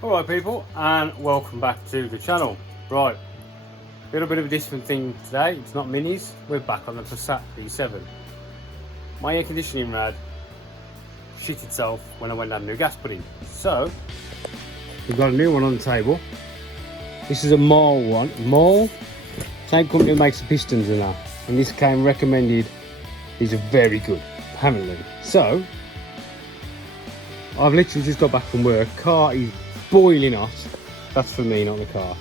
Alright people, and welcome back to the channel. Right, a little bit of a different thing today. It's not minis, we're back on the Passat B7. My air conditioning rad shit itself when I went down new gas putting. So, we've got a new one on the table. This is a Mole one. Mole, same company who makes the pistons and that. And this came recommended. These are very good, apparently. So, I've literally just got back from work. Car is boiling hot. That's for me, not the car.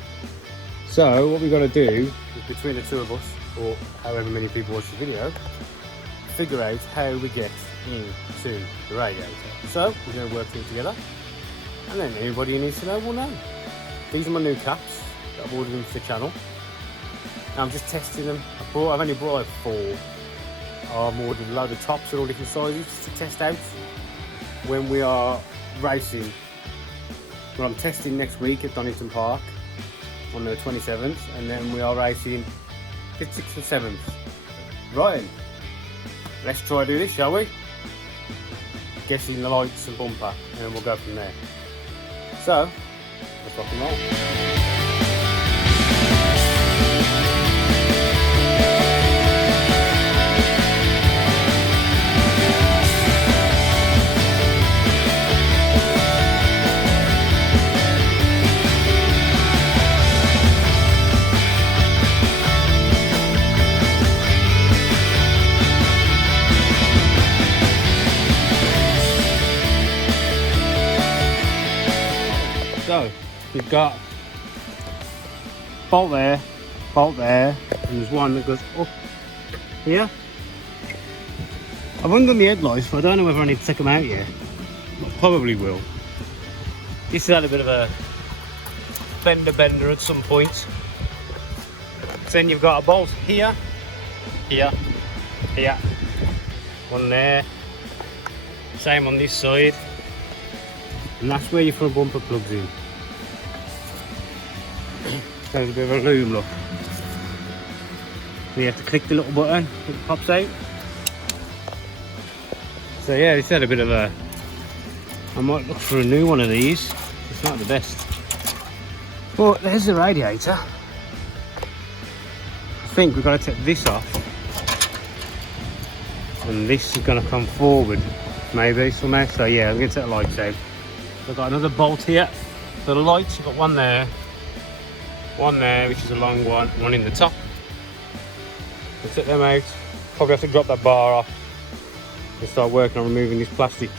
So what we've got to do is, between the two of us, or however many people watch the video, figure out how we get into the radiator. So we're going to work things together, and then anybody who needs to know will know. These are my new caps that I've ordered them for the channel. Now I'm just testing them. I've only brought like 4. I've ordered a load of tops at all different sizes just to test out when we are racing. Well, I'm testing next week at Donington Park on the 27th, and then we are racing 5th, 6th and 7th. Right, let's try to do this, shall we? Guessing the lights and bumper, and then we'll go from there. So, let's rock and roll. So, we've got bolt there, and there's one that goes up here. I've undone the headlights, but I don't know whether I need to take them out yet. I probably will. This has had a bit of a bender at some point. Then you've got a bolt here, here, one there, same on this side. And that's where your front bumper plugs in. There's a bit of a loom, look. So you have to click the little button, it pops out. So yeah, this had a bit of a... I might look for a new one of these. It's not the best. But there's the radiator. I think we've got to take this off. And this is going to come forward, maybe, somehow. So yeah, I'm going to take the lights out. I've got another bolt here for the lights. I've got one there, which is a long one in the top. I'll take them out. Probably have to drop that bar off and start working on removing this plastic.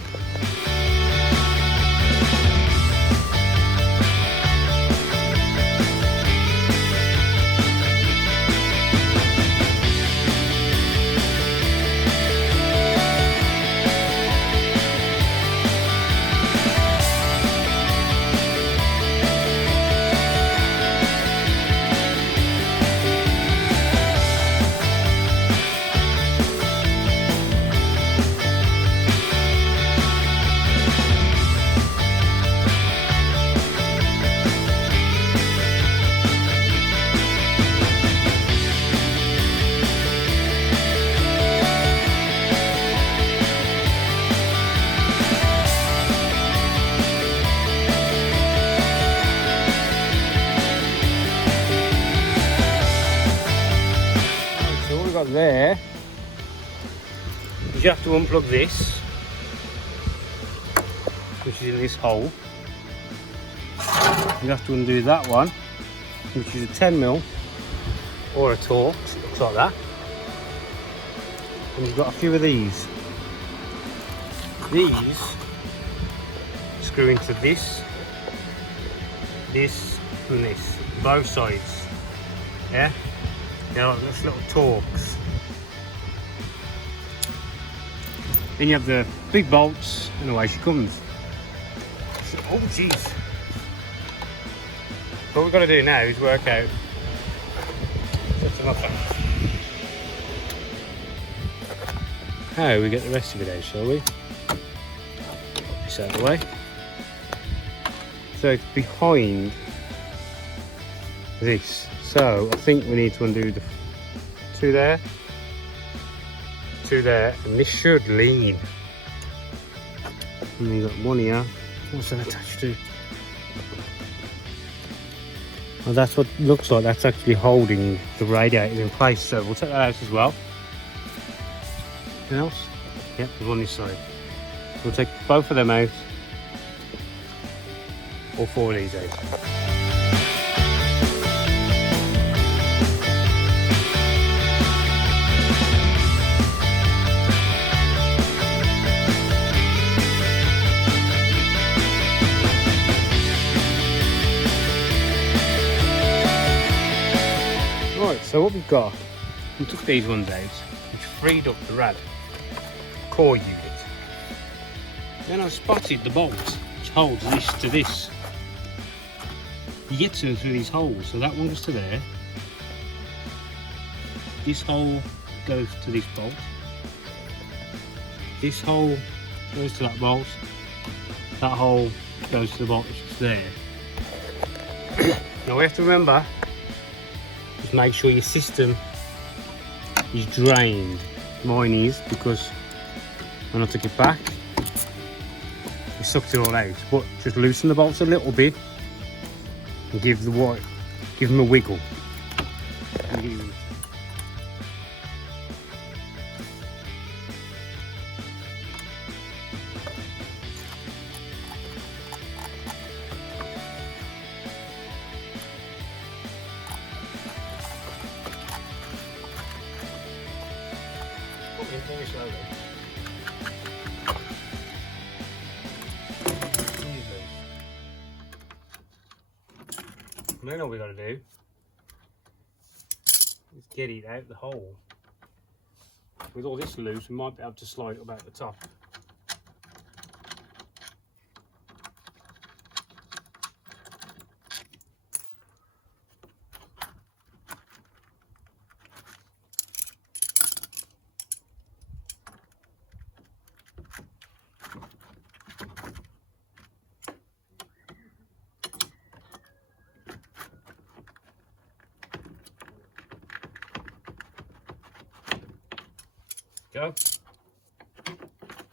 There is you have to unplug this, which is in this hole. You have to undo that one, which is a 10mm or a Torx. It looks like that. And you've got a few of these. These screw into this, and this, both sides. Yeah. You know, this little Torx. Then you have the big bolts, and away she comes. So, oh jeez. What we've got to do now is work out. How we get the rest of it out, shall we? Put this out of the way. So it's behind this. So I think we need to undo the 2 there, 2 there, and this should lean. And you've got 1 here. What's that attached to? Well, that's what it looks like. That's actually holding the radiator in place. So we'll take that out as well. Anything else? Yep, there's one this side. So we'll take both of them out. All 4 of these out. Right, so what we've got, we took these ones out, which freed up the rad core unit. Then I spotted the bolt which holds this to this. You get to them through these holes, so that one goes to there. This hole goes to this bolt. This hole goes to that bolt. That hole goes to the bolt which is there. Now we have to remember, just make sure your system is drained. Mine is, because when I took it back, we sucked it all out. But just loosen the bolts a little bit and give them a wiggle. Very slowly. Then all we got to do is get it out the hole. With all this loose, we might be able to slide it about the top. Go.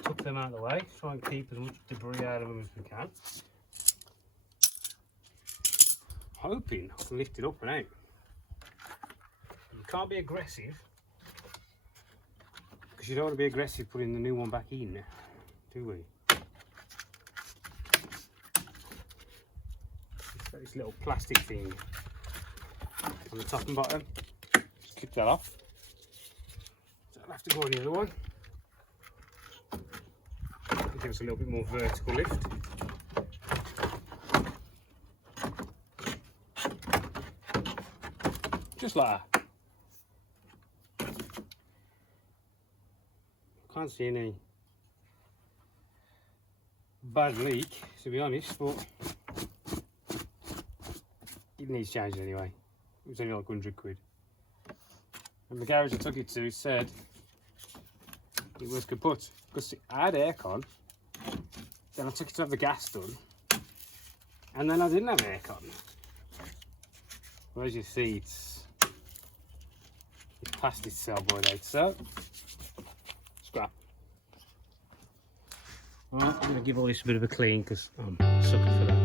Tuck them out of the way, try and keep as much debris out of them as we can. Hoping I can lift it up and out. You can't be aggressive, because you don't want to be aggressive putting the new one back in, do we? It's got this little plastic thing on the top and bottom. Just clip that off. I'll have to go on the other one. Give us a little bit more vertical lift. Just like that. Can't see any bad leak, to be honest, but it needs changing anyway. It was only like 100 quid. And the garage I took it to said it was kaput, because I had aircon, then I took it to have the gas done, and then I didn't have aircon. Well, as you see, it's past its sell by date, so scrap. Right, I'm going to give all this a bit of a clean, because I'm a sucker for that.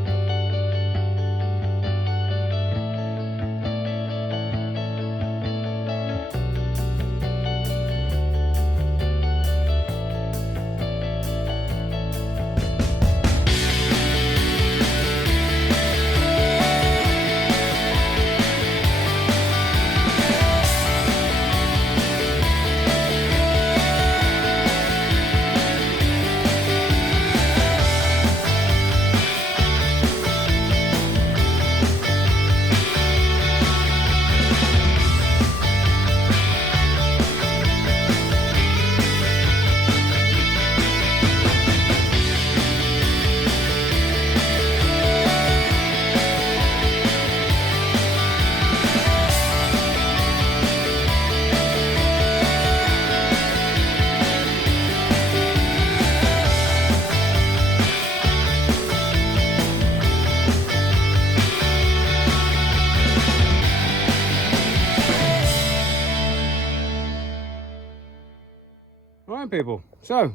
Right, people, so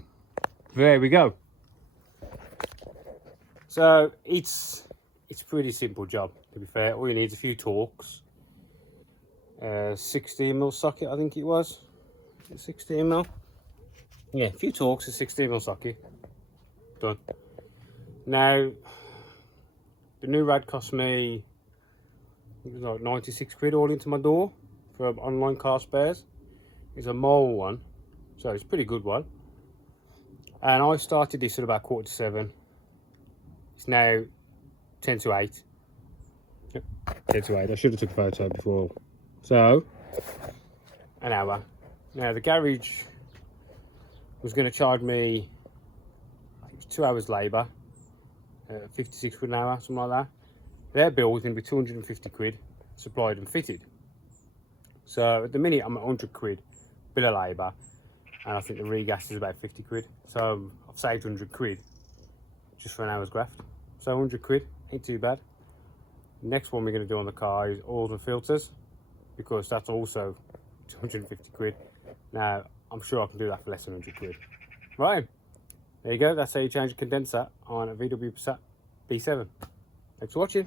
there we go. So it's it's a pretty simple job, to be fair. All you need is a few Torx, 16mm socket, I think it was. 16mm. Yeah, a few Torx, a 16mm socket. Done. Now, the new rad cost me, it was like 96 quid all into my door for online car spares. It's a mole one, so it's a pretty good one. And I started this at about 6:45. It's now 10 to 8. Yep, 10 to 8. I should have took a photo before. So, an hour. Now the garage was going to charge me, I think it was 2 hours labour, 56 quid an hour, something like that. Their bill was going to be 250 quid, supplied and fitted. So at the minute I'm at 100 quid, bill of labour, and I think the regas is about 50 quid. So I've saved 100 quid just for an hour's graft. So 100 quid, ain't too bad. The next one we're going to do on the car is oils and filters, because that's also 250 quid. Now, I'm sure I can do that for less than 100 quid. Right, there you go. That's how you change a condenser on a VW Passat B7. Thanks for watching.